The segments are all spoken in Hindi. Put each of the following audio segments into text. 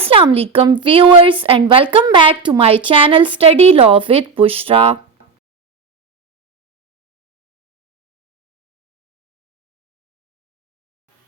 Assalamu alaikum viewers and welcome back to my channel Study Law with Bushra.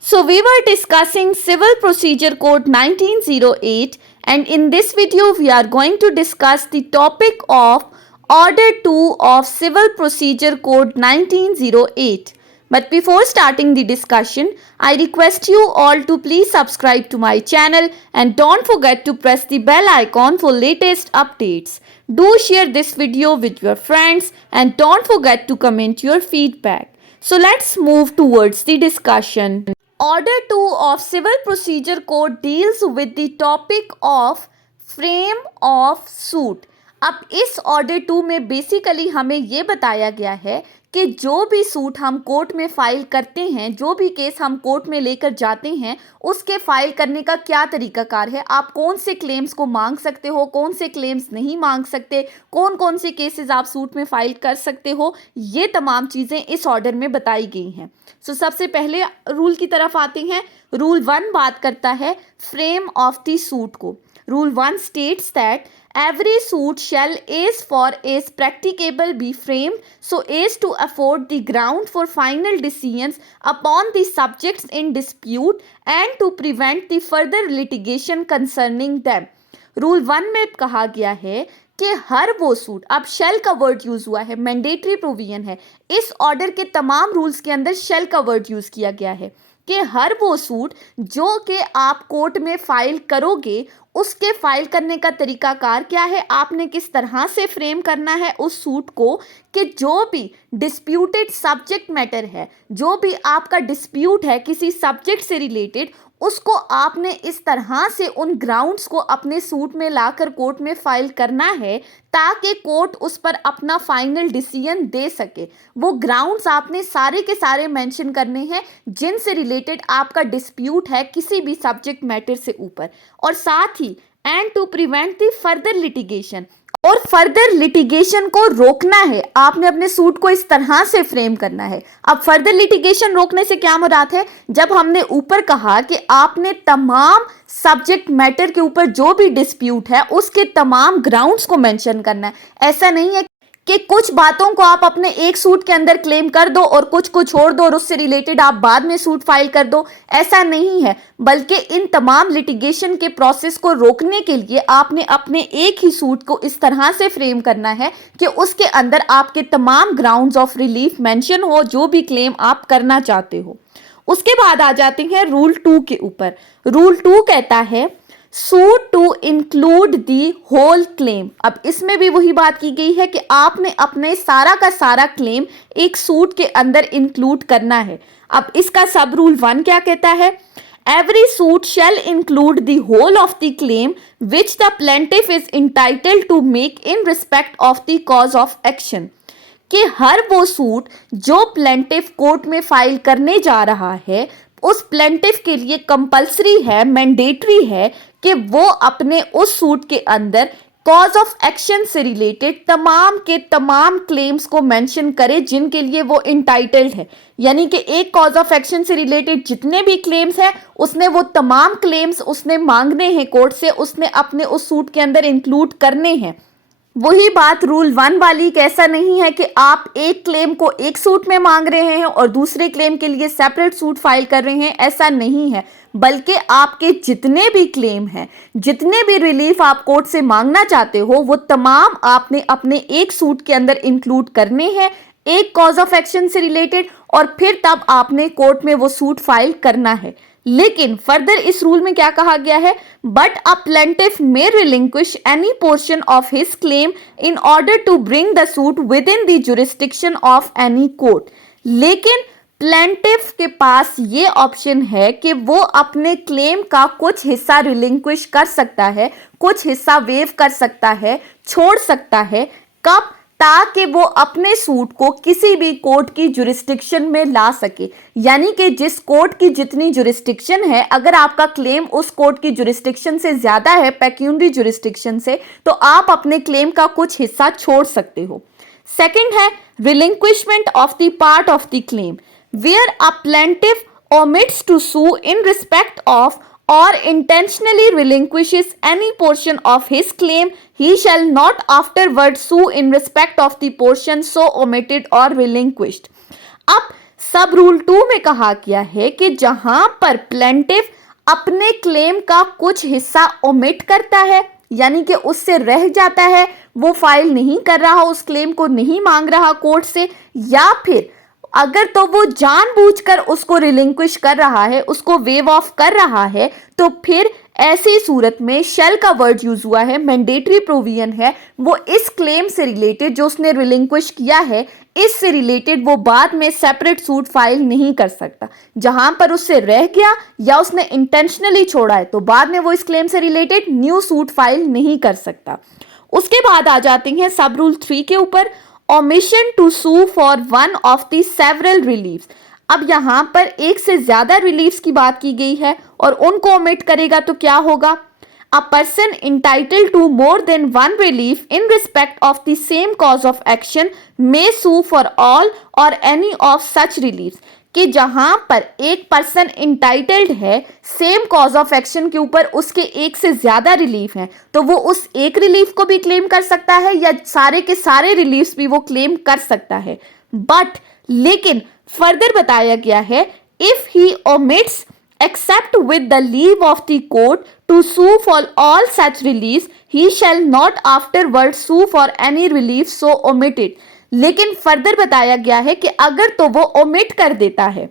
So we were discussing Civil Procedure Code 1908 and in this video we are going to discuss the topic of Order 2 of Civil Procedure Code 1908. But before starting the discussion, I request you all to please subscribe to my channel and don't forget to press the bell icon for latest updates. Do share this video with your friends and don't forget to comment your feedback. So let's move towards the discussion. Order 2 of Civil Procedure Code deals with the topic of frame of suit. अब इस ऑर्डर 2 में बेसिकली हमें ये बताया गया है कि जो भी सूट हम कोर्ट में फाइल करते हैं, जो भी केस हम कोर्ट में लेकर जाते हैं, उसके फाइल करने का क्या तरीकाकार है। आप कौन से क्लेम्स को मांग सकते हो, कौन से क्लेम्स नहीं मांग सकते, कौन कौन से केसेस आप सूट में फाइल कर सकते हो, ये तमाम चीज़ें इस ऑर्डर में बताई गई हैं। सो सबसे पहले रूल की तरफ आते हैं। रूल 1 बात करता है फ्रेम ऑफ द सूट को। Rule 1 states that every suit shall as for as practicable be framed so as to afford the ground for final decisions upon the subjects in dispute and to prevent the further litigation concerning them. Rule 1 में कहा गया है कि हर वो सूट, अब शेल का वर्ड यूज हुआ है, मैंडेटरी प्रोविजन है। इस ऑर्डर के तमाम रूल्स के अंदर शेल का वर्ड यूज किया गया है कि हर वो सूट जो कि आप कोर्ट में फाइल करोगे, उसके फाइल करने का तरीकाकार क्या है, आपने किस तरह से फ्रेम करना है उस सूट को, कि जो भी डिस्प्यूटेड सब्जेक्ट मैटर है, जो भी आपका डिस्प्यूट है किसी सब्जेक्ट से रिलेटेड, उसको आपने इस तरह से उन ग्राउंड्स को अपने सूट में लाकर कोर्ट में फाइल करना है ताकि कोर्ट उस पर अपना फाइनल डिसीजन दे सके। वो ग्राउंड्स आपने सारे के सारे मेंशन करने हैं जिनसे रिलेटेड आपका डिस्प्यूट है किसी भी सब्जेक्ट मैटर से ऊपर, और साथ ही and to prevent the further litigation, और फर्दर लिटिगेशन को रोकना है। आपने अपने सूट को इस तरह से फ्रेम करना है। अब फर्दर लिटिगेशन रोकने से क्या मुराद है, जब हमने ऊपर कहा कि आपने तमाम सब्जेक्ट मैटर के ऊपर जो भी डिस्प्यूट है उसके तमाम ग्राउंड्स को मेंशन करना है। ऐसा नहीं है कि कुछ बातों को आप अपने एक सूट के अंदर क्लेम कर दो और कुछ को छोड़ दो और उससे रिलेटेड आप बाद में सूट फाइल कर दो, ऐसा नहीं है। बल्कि इन तमाम लिटिगेशन के प्रोसेस को रोकने के लिए आपने अपने एक ही सूट को इस तरह से फ्रेम करना है कि उसके अंदर आपके तमाम ग्राउंड्स ऑफ रिलीफ मेंशन हो, जो भी क्लेम आप करना चाहते हो। उसके बाद आ जाते हैं रूल 2 के ऊपर। रूल 2 कहता है suit to include the whole claim. अब इसमें भी वही बात की गई है कि आपने अपने सारा का सारा क्लेम एक सूट के अंदर इंक्लूड करना है। अब इसका सब रूल 1 क्या कहता है, every suit shall include the whole of the claim which the plaintiff is entitled to make in respect of the cause of action, कि हर वो सूट जो प्लेंटिफ कोर्ट में फाइल करने जा रहा है उस प्लेंटिफ के लिए कंपल्सरी है, मैंडेटरी है कि वो अपने उस सूट के अंदर कॉज ऑफ एक्शन से रिलेटेड तमाम के तमाम क्लेम्स को मेंशन करे जिनके लिए वो इंटाइटल्ड है। यानी कि एक कॉज ऑफ एक्शन से रिलेटेड जितने भी क्लेम्स हैं उसने वो तमाम क्लेम्स उसने मांगने हैं कोर्ट से, उसने अपने उस सूट के अंदर इंक्लूड करने हैं। वही बात रूल 1 वाली, कैसा नहीं है कि आप एक क्लेम को एक सूट में मांग रहे हैं और दूसरे क्लेम के लिए सेपरेट सूट फाइल कर रहे हैं, ऐसा नहीं है। बल्कि आपके जितने भी क्लेम हैं, जितने भी रिलीफ आप कोर्ट से मांगना चाहते हो, वो तमाम आपने अपने एक सूट के अंदर इंक्लूड करने हैं, एक कॉज ऑफ एक्शन से रिलेटेड, और फिर तब आपने कोर्ट में वो सूट फाइल करना है। लेकिन फर्दर इस रूल में क्या कहा गया है, but a plaintiff may relinquish any portion of his claim in order to bring the suit within the jurisdiction of any court. लेकिन प्लेंटिफ के पास ये ऑप्शन है कि वो अपने क्लेम का कुछ हिस्सा रिलिंक्विश कर सकता है, कुछ हिस्सा वेव कर सकता है, छोड़ सकता है। कब? ताकि वो अपने सूट को किसी भी कोर्ट की जुरिस्डिक्शन में ला सके। यानी कि जिस कोर्ट की जितनी जुरिस्डिक्शन है, अगर आपका क्लेम उस कोर्ट की जुरिस्डिक्शन से ज्यादा है, पेक्यूनरी जुरिस्डिक्शन से, तो आप अपने क्लेम का कुछ हिस्सा छोड़ सकते हो। सेकंड है relinquishment of the part of the claim where a plaintiff omits to sue in respect of or intentionally relinquishes any portion of his claim, he shall not afterward sue in respect of the portion so omitted or relinquished. अब सब रूल 2 में कहा गया है कि जहां पर प्लेंटिफ अपने क्लेम का कुछ हिस्सा ओमिट करता है, यानी कि उससे रह जाता है, वो फाइल नहीं कर रहा, उस क्लेम को नहीं मांग रहा कोर्ट से, या फिर अगर तो वो जानबूझकर उसको रिलिंक्विश कर रहा है, उसको वेव ऑफ कर रहा है, तो फिर ऐसी सूरत में शेल का वर्ड यूज हुआ है, मैंडेटरी प्रोविजन है, वो इस क्लेम से रिलेटेड जो उसने रिलिंक्विश किया है, इससे रिलेटेड वो बाद में सेपरेट सूट फाइल नहीं कर सकता। जहां पर उससे रह गया या उसने इंटेंशनली छोड़ा है, तो बाद में वो इस क्लेम से रिलेटेड न्यू सूट फाइल नहीं कर सकता। उसके बाद आ जाते हैं सब रूल 3 के ऊपर, omission to sue for one of the several reliefs। अब यहाँ पर एक से ज्यादा रिलीफ्स की बात की गई है और उनको ओमिट करेगा तो क्या होगा? A person entitled to more than one relief in respect of the same cause of action may sue for all or any of such reliefs। कि जहां पर एक पर्सन इंटाइटल्ड है सेम कॉज ऑफ एक्शन के ऊपर, उसके एक से ज्यादा रिलीफ हैं, तो वो उस एक रिलीफ को भी क्लेम कर सकता है या सारे के सारे रिलीफ्स भी वो क्लेम कर सकता है। बट लेकिन फर्दर बताया गया है, if he omits except with the leave of the court to sue for all such reliefs, he shall not afterward sue for any relief so omitted। लेकिन फर्दर बताया गया है कि अगर तो वो ओमिट कर देता है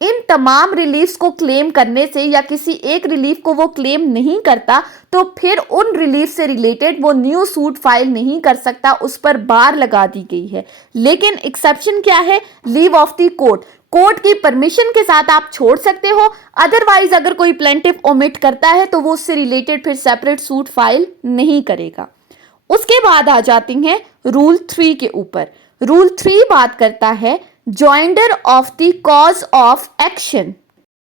इन तमाम रिलीफ्स को क्लेम करने से या किसी एक रिलीफ को वो क्लेम नहीं करता, तो फिर उन रिलीफ से रिलेटेड वो न्यू सूट फाइल नहीं कर सकता, उस पर बार लगा दी गई है। लेकिन एक्सेप्शन क्या है? Leave of the court, court की परमिशन के साथ आप छोड़ सकते हो, अदरवाइज अगर कोई प्लेंटिफ ओमिट करता है तो वो उससे रिलेटेड फिर सेपरेट सूट फाइल नहीं करेगा। उसके बाद आ जाती हैं रूल 3 के ऊपर। रूल 3 बात करता है joinder of the cause of action.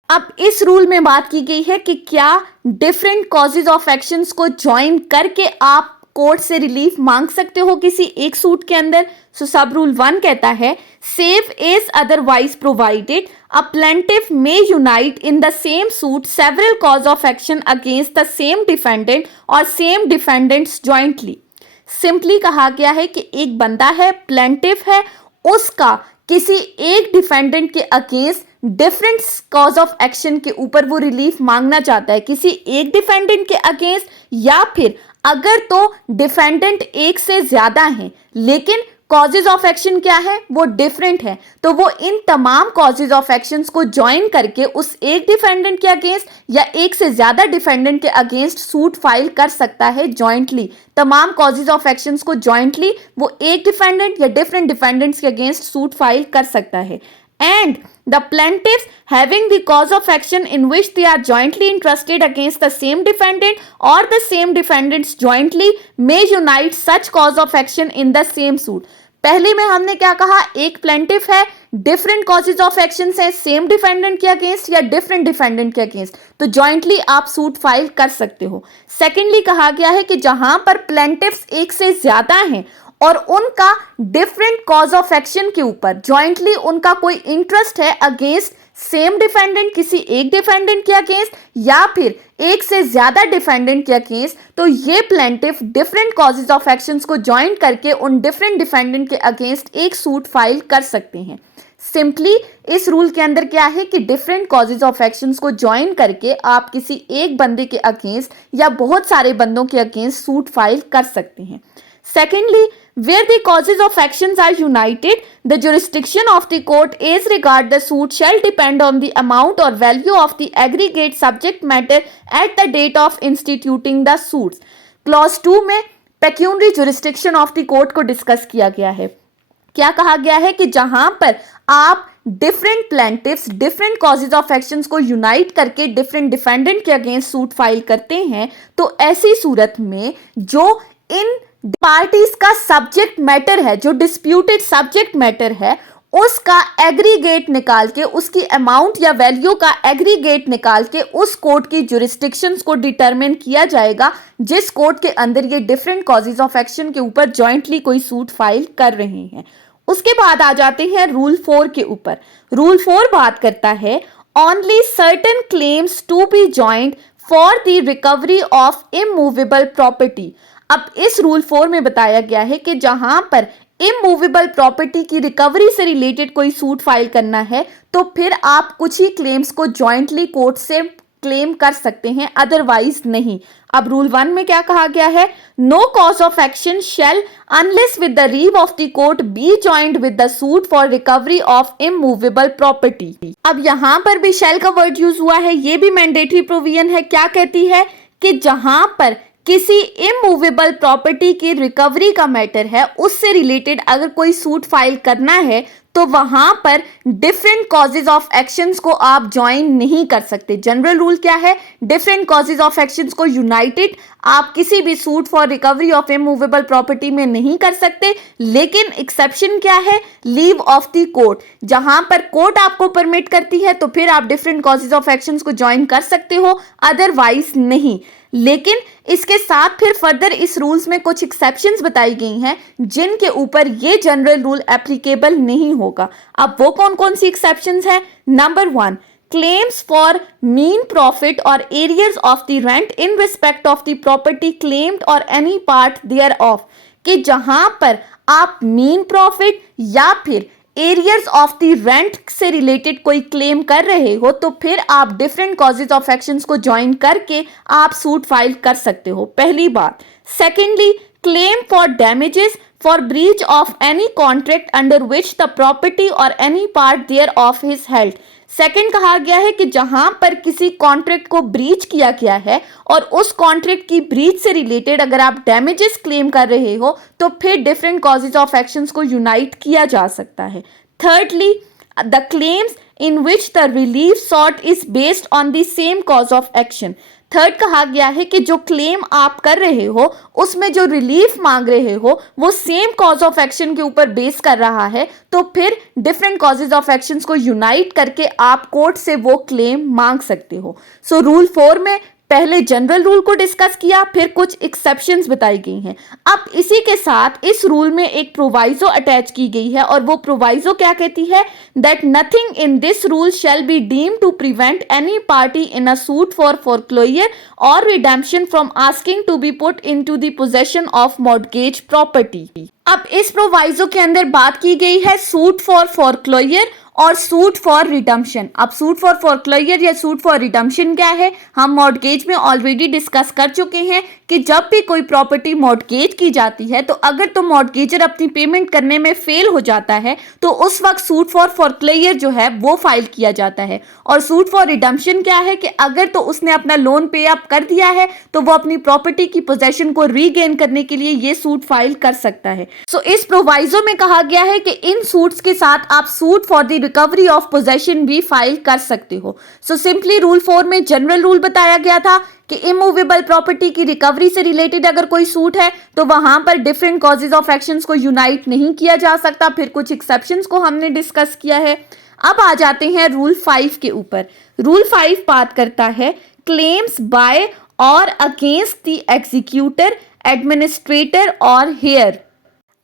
अब इस रूल में बात की गई है कि क्या डिफरेंट कॉजेज ऑफ एक्शंस को ज्वाइन करके आप कोर्ट से रिलीफ मांग सकते हो किसी एक सूट के अंदर। सो सब रूल 1 कहता है save is otherwise provided a plaintiff may unite in the same suit several cause of action against the same defendant और सेम डिफेंडेंट्स जॉइंटली। सिंपली कहा गया है कि एक बंदा है, प्लेंटिफ है, उसका किसी एक डिफेंडेंट के against different cause of action के ऊपर वो रिलीफ मांगना चाहता है, किसी एक डिफेंडेंट के अगेंस्ट, या फिर अगर तो डिफेंडेंट एक से ज्यादा हैं लेकिन कॉजेज ऑफ एक्शन क्या है, वो डिफरेंट है, तो वो इन तमाम कॉजेज ऑफ एक्शंस को ज्वाइन करके उस एक डिफेंडेंट के अगेंस्ट या एक से ज्यादा डिफेंडेंट के अगेंस्ट सूट फाइल कर सकता है जॉइंटली। तमाम कॉजेज ऑफ एक्शंस को जॉइंटली वो एक डिफेंडेंट या डिफरेंट डिफेंडेंट्स के अगेंस्ट सूट फाइल कर सकता है। And the plaintiffs having the cause of action in which they are jointly interested against the same defendant or the same defendants jointly may unite such cause of action in the same suit। पहले में हमने क्या कहा, एक प्लेंटिफ है, डिफरेंट कॉजेज ऑफ एक्शन है सेम डिफेंडेंट के अगेंस्ट या डिफरेंट डिफेंडेंट के अगेंस्ट, तो जॉइंटली आप सूट फाइल कर सकते हो। सेकेंडली कहा गया है कि जहां पर प्लेंटिफ्स एक से ज्यादा हैं और उनका डिफरेंट कॉज ऑफ एक्शन के ऊपर जॉइंटली उनका कोई इंटरेस्ट है अगेंस्ट सेम डिफेंडेंट, किसी एक डिफेंडेंट के अगेंस्ट या फिर एक से ज्यादा डिफेंडेंट के अगेंस्ट, तो ये plaintiff different causes of actions को ज्वाइन करके उन डिफरेंट डिफेंडेंट के अगेंस्ट एक सूट फाइल कर सकते हैं। सिंपली इस रूल के अंदर क्या है कि डिफरेंट कॉजेज ऑफ एक्शंस को ज्वाइन करके आप किसी एक बंदे के अगेंस्ट या बहुत सारे बंदों के अगेंस्ट सूट फाइल कर सकते हैं। Secondly, where the causes of actions are united, the jurisdiction of the court as regard the suit shall depend on the amount or value of the aggregate subject matter at the date of instituting the suits। Clause 2 में pecuniary jurisdiction of the court को डिस्कस किया गया है। क्या कहा गया है कि जहां पर आप different plaintiffs different causes of actions को यूनाइट करके डिफरेंट डिफेंडेंट के अगेंस्ट सूट फाइल करते हैं, तो ऐसी सूरत में जो इन पार्टीज का सब्जेक्ट मैटर है, जो डिस्प्यूटेड सब्जेक्ट मैटर है, उसका एग्रीगेट निकाल के, उसकी अमाउंट या वैल्यू का एग्रीगेट निकाल के उस कोर्ट की जुरिस्डिक्शंस को डिटरमिन किया जाएगा जिस कोर्ट के अंदर ये डिफरेंट कॉजेज ऑफ एक्शन के ऊपर जॉइंटली कोई सूट फाइल कर रहे हैं। उसके बाद आ जाते हैं रूल 4 के ऊपर। रूल 4 बात करता है only certain claims to be joined for the recovery of immovable property. अब इस रूल 4 में बताया गया है कि जहां पर इमूवेबल प्रॉपर्टी की रिकवरी से रिलेटेड कोई सूट फाइल करना है तो फिर आप कुछ ही क्लेम्स को जॉइंटली कोर्ट से क्लेम कर सकते हैं, अदरवाइज नहीं। अब रूल 1 में क्या कहा गया है? No cause of action shall unless with the leave of the court be joined with the suit for recovery of immovable property. अब यहां पर भी शेल का वर्ड यूज हुआ है, ये भी मैंडेटरी प्रोविजन है। क्या कहती है कि जहां पर किसी इमूवेबल प्रॉपर्टी की रिकवरी का मैटर है, उससे रिलेटेड अगर कोई सूट फाइल करना है तो वहां पर डिफरेंट कॉजेज ऑफ एक्शंस को आप ज्वाइन नहीं कर सकते। जनरल रूल क्या है? डिफरेंट कॉजेज ऑफ एक्शंस को यूनाइटेड आप किसी भी suit for recovery of immovable property में नहीं कर सकते। लेकिन एक्सेप्शन क्या है? Leave of the court. जहां पर कोर्ट आपको परमिट करती है तो फिर आप डिफरेंट कॉजेज ऑफ एक्शंस को ज्वाइन कर सकते हो, अदरवाइज नहीं। लेकिन इसके साथ फिर फर्दर इस रूल्स में कुछ एक्सेप्शंस बताई गई हैं जिनके ऊपर ये जनरल रूल एप्लीकेबल नहीं होगा। अब वो कौन कौन सी एक्सेप्शंस हैं? Number 1, claims for mean profit or arrears of the rent in respect of the property claimed or any part thereof। कि जहां पर आप मीन प्रॉफिट या फिर एरियर्स ऑफ द रेंट से रिलेटेड कोई क्लेम कर रहे हो तो फिर आप डिफरेंट कॉजेज ऑफ एक्शंस को ज्वाइन करके आप सूट फाइल कर सकते हो, पहली बात। Secondly, claim for damages for breach of any contract under which the property और any part thereof is held. Second कहा गया है कि जहां पर किसी कॉन्ट्रैक्ट को ब्रीच किया गया है और उस कॉन्ट्रैक्ट की ब्रीच से रिलेटेड अगर आप डैमेजेस क्लेम कर रहे हो तो फिर डिफरेंट कॉजेज ऑफ एक्शंस को यूनाइट किया जा सकता है। Thirdly, the claims in which the relief sought is based on the same cause of action. Third कहा गया है कि जो क्लेम आप कर रहे हो उसमें जो रिलीफ मांग रहे हो वो सेम कॉज ऑफ एक्शन के ऊपर बेस कर रहा है, तो फिर डिफरेंट कॉजेज ऑफ एक्शंस को यूनाइट करके आप कोर्ट से वो क्लेम मांग सकते हो। सो रूल 4 में पहले जनरल रूल को डिस्कस किया, फिर कुछ एक्सेप्शंस बताई गई हैं। अब इसी के साथ इस रूल में एक प्रोवाइजो अटैच की गई है और वो प्रोवाइजो क्या कहती है? That nothing in this rule shall be deemed to prevent any party in a suit for foreclosure और redemption from asking to be put into the possession of mortgage property. अब इस प्रोवाइजो के अंदर बात की गई है सूट फॉर फोरक्लोजर और सूट फॉर रिडम्पशन। अब सूट फॉर फोरक्लोजर या सूट फॉर रिडम्पशन क्या है? हम मॉर्गेज में ऑलरेडी डिस्कस कर चुके हैं कि जब भी कोई प्रॉपर्टी मॉर्गेज की जाती है तो अगर तो मॉर्गेजर अपनी पेमेंट करने में फेल हो जाता है तो उस वक्त सूट फॉर फोरक्लोजर जो है वो फाइल किया जाता है। और सूट फॉर रिडम्पशन क्या है कि अगर तो उसने अपना लोन पे अप कर दिया है तो वो अपनी प्रॉपर्टी की पोजेशन को रीगेन करने के लिए ये सूट फाइल कर सकता है। सो इस प्रोवाइजो में कहा गया है कि इन सूट्स के साथ आप suit for the recovery of possession भी फाइल कर सकते हो। सो सिंपली रूल 4 में जनरल रूल बताया गया था कि इमूवेबल प्रॉपर्टी की रिकवरी से रिलेटेड अगर कोई सूट है तो वहां पर डिफरेंट कॉजेज ऑफ एक्शंस को यूनाइट नहीं किया जा सकता। फिर कुछ एक्सेप्शंस को हमने डिस्कस किया है। अब आ जाते हैं रूल 5 के ऊपर। रूल 5 बात करता है claims by or against the executor, administrator और हेयर।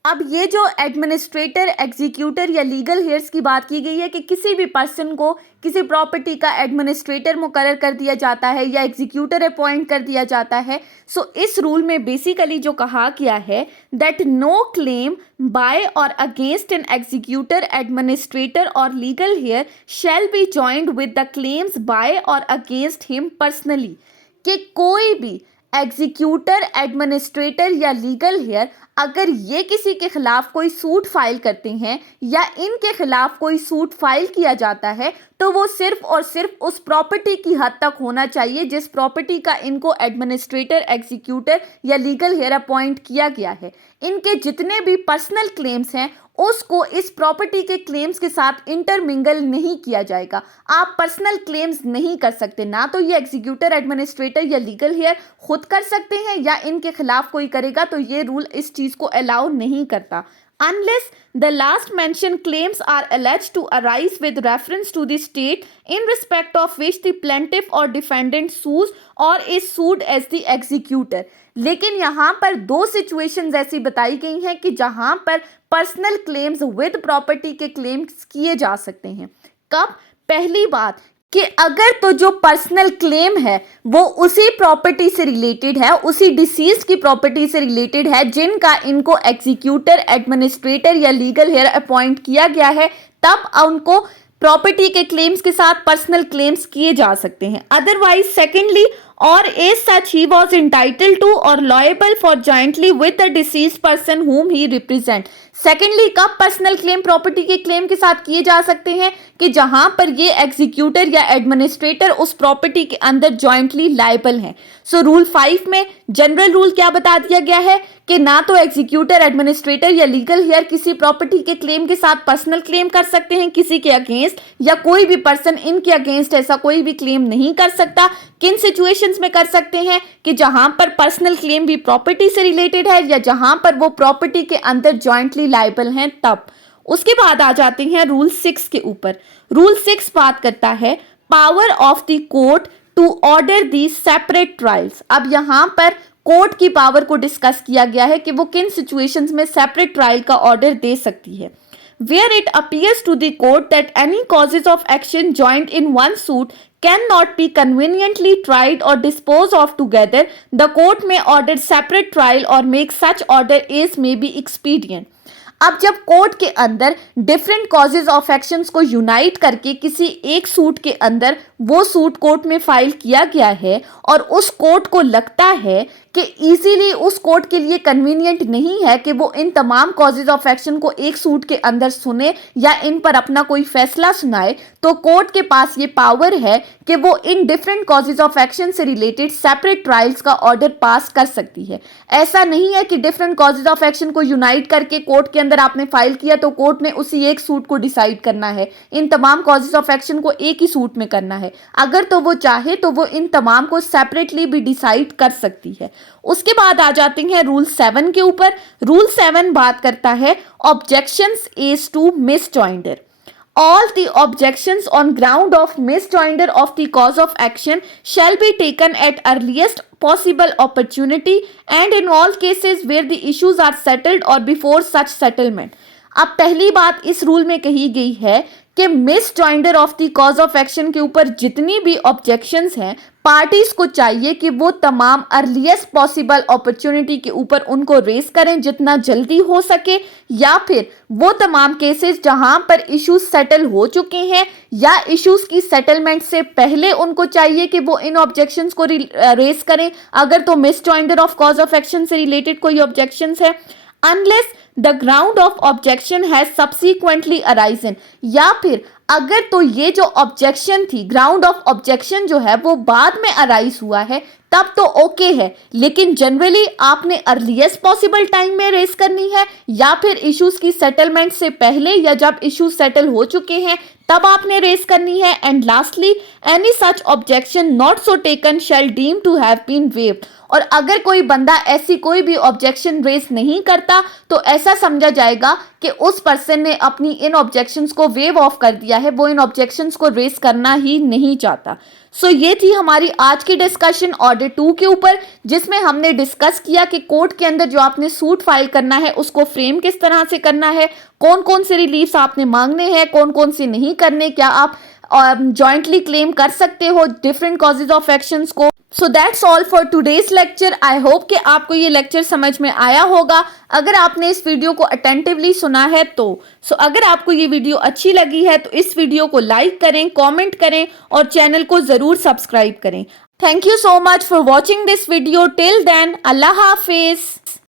अब ये जो एडमिनिस्ट्रेटर, एग्जीक्यूटर या लीगल हेयर्स की बात की गई है कि किसी भी पर्सन को किसी प्रॉपर्टी का एडमिनिस्ट्रेटर मुकर्रर कर दिया जाता है या एग्जीक्यूटर अपॉइंट कर दिया जाता है। सो इस रूल में बेसिकली जो कहा गया है that no claim by or against an executor, administrator or legal heir shall be joined with the claims by or against him personally. कि कोई भी एग्जीक्यूटर, एडमिनिस्ट्रेटर या लीगल हेयर अगर ये किसी के खिलाफ कोई सूट फाइल करते हैं या इनके खिलाफ कोई सूट फाइल किया जाता है तो वो सिर्फ और सिर्फ उस प्रॉपर्टी की हद तक होना चाहिए जिस प्रॉपर्टी का इनको एडमिनिस्ट्रेटर, एग्जीक्यूटर या लीगल हेयर अपॉइंट किया गया है। इनके जितने भी पर्सनल क्लेम्स हैं उसको इस प्रॉपर्टी के क्लेम्स के साथ इंटरमिंगल नहीं किया जाएगा। आप पर्सनल क्लेम्स नहीं कर सकते, ना तो ये एग्जीक्यूटर, एडमिनिस्ट्रेटर या लीगल हेयर खुद कर सकते हैं या इनके खिलाफ कोई करेगा तो ये रूल इस चीज को अलाउ नहीं करता। Unless the last mentioned claims are alleged to arise with reference to the state in respect of which the plaintiff or defendant sues or is sued as the executor। लेकिन यहाँ पर दो सिचुएशंस ऐसी बताई गई हैं कि जहाँ पर पर्सनल क्लेम्स विद प्रॉपर्टी के क्लेम्स किए जा सकते हैं। कब? पहली बात कि अगर तो जो पर्सनल क्लेम है वो उसी प्रॉपर्टी से रिलेटेड है, उसी डिसीज की प्रॉपर्टी से रिलेटेड है जिनका इनको एग्जीक्यूटर, एडमिनिस्ट्रेटर या लीगल हेयर अपॉइंट किया गया है, तब उनको प्रॉपर्टी के क्लेम्स के साथ पर्सनल क्लेम्स किए जा सकते हैं। अदरवाइज सेकेंडली, और as such he was entitled to और liable for jointly with the deceased person whom he represent. Secondly, कब पर्सनल क्लेम प्रॉपर्टी के क्लेम के साथ किए जा सकते हैं? कि जहां पर ये एग्जीक्यूटर या एडमिनिस्ट्रेटर उस प्रॉपर्टी के अंदर जॉइंटली लायबल हैं। सो रूल 5 में जनरल रूल क्या बता दिया गया है कि ना तो एग्जीक्यूटर, एडमिनिस्ट्रेटर या लीगल हेयर किसी प्रॉपर्टी के क्लेम के साथ पर्सनल क्लेम कर सकते हैं किसी के अगेंस्ट, या कोई भी पर्सन इनके अगेंस्ट ऐसा कोई भी क्लेम नहीं कर सकता। किन सिचुएशंस में कर सकते हैं? कि जहां पर पर्सनल क्लेम भी प्रॉपर्टी से रिलेटेड है या जहां पर वो प्रॉपर्टी के अंदर जॉइंटली लायबल हैं तब। उसके बाद आ जाते हैं रूल 6 के ऊपर। रूल 6 बात करता है power of the court to order the separate trials. अब यहां पर कोर्ट की पावर को डिस्कस किया गया है कि वो किन सिचुएशंस में सेपरेट ट्रायल का ऑर्डर दे सकती है। Where it appears to the court that any causes of action joined in one suit cannot be conveniently tried or disposed of together, the court may order separate trial or make such order as may be expedient. अब जब कोर्ट के अंदर डिफरेंट कॉजेज ऑफ एक्शंस को यूनाइट करके किसी एक सूट के अंदर वो सूट कोर्ट में फाइल किया गया है और उस कोर्ट को लगता है कि इजीली उस कोर्ट के लिए कन्वीनियंट नहीं है कि वो इन तमाम कॉजेज ऑफ एक्शन को एक सूट के अंदर सुने या इन पर अपना कोई फैसला सुनाए, तो कोर्ट के पास ये पावर है कि वो in different causes of action से रिलेटेड सेपरेट ट्रायल्स का ऑर्डर पास कर सकती है। ऐसा नहीं है कि डिफरेंट कॉजेज ऑफ एक्शन को यूनाइट करके कोर्ट के अंदर आपने फाइल किया तो कोर्ट ने उसी एक सूट को डिसाइड करना है, इन तमाम कॉजेज ऑफ एक्शन को एक ही सूट में करना है। अगर तो वो चाहे तो वो इन तमाम को सेपरेटली भी डिसाइड कर सकती है। उसके बाद आ जाते हैं रूल 7 के ऊपर। रूल 7 बात करता है objections as to misjoinder. All the objections on ground of misjoinder of the cause of action shall be taken at earliest possible opportunity and in all cases where the issues are settled or before such settlement. अब पहली बात इस रूल में कही गई है कि misjoinder of the cause of action के ऊपर जितनी भी ऑब्जेक्शंस हैं, पार्टीज को चाहिए कि वो तमाम अर्लीस्ट पॉसिबल अपॉर्चुनिटी के ऊपर उनको रेस करें जितना जल्दी हो सके, या फिर वो तमाम केसेस जहां पर इश्यूज सेटल हो चुके हैं या इश्यूज की सेटलमेंट से पहले उनको चाहिए कि वो इन ऑब्जेक्शंस को रेस करें। अगर तो मिसजॉइंडर ऑफ कॉज ऑफ एक्शन से रिलेटेड कोई ऑब्जेक्शंस है, unless the ground of objection has subsequently arisen, या फिर अगर तो ये जो ऑब्जेक्शन थी, ग्राउंड ऑफ ऑब्जेक्शन जो है वो बाद में अराइज हुआ है, तब तो ओके है। लेकिन जनरली आपने अर्लीस्ट पॉसिबल टाइम में रेस करनी है या फिर इश्यूज की सेटलमेंट से पहले या जब इश्यूज सेटल हो चुके हैं तब आपने रेस करनी है। And lastly, any such objection not so taken shall deem to have been waived. और अगर कोई बंदा ऐसी कोई भी ऑब्जेक्शन रेस नहीं करता तो ऐसा समझा जाएगा कि उस पर्सन ने अपनी इन ऑब्जेक्शंस को वेव ऑफ कर दिया है, वो इन ऑब्जेक्शंस को रेस करना ही नहीं चाहता। सो ये थी हमारी आज की डिस्कशन ऑर्डर 2 के ऊपर, जिसमें हमने डिस्कस किया कि कोर्ट के अंदर जो आपने सूट फाइल करना है उसको फ्रेम किस तरह से करना है, कौन कौन से रिलीफ्स आपने मांगने हैं, कौन कौन से नहीं करने, क्या आप जॉइंटली क्लेम कर सकते हो डिफरेंट कॉजेज ऑफ एक्शंस को। So that's all for today's lecture. I hope कि आपको ये लेक्चर समझ में आया होगा अगर आपने इस वीडियो को अटेंटिवली सुना है तो। अगर आपको ये वीडियो अच्छी लगी है तो इस वीडियो को लाइक करें, कमेंट करें और चैनल को जरूर सब्सक्राइब करें। Thank you so much for watching this video. Till then, अल्लाह हाफिज।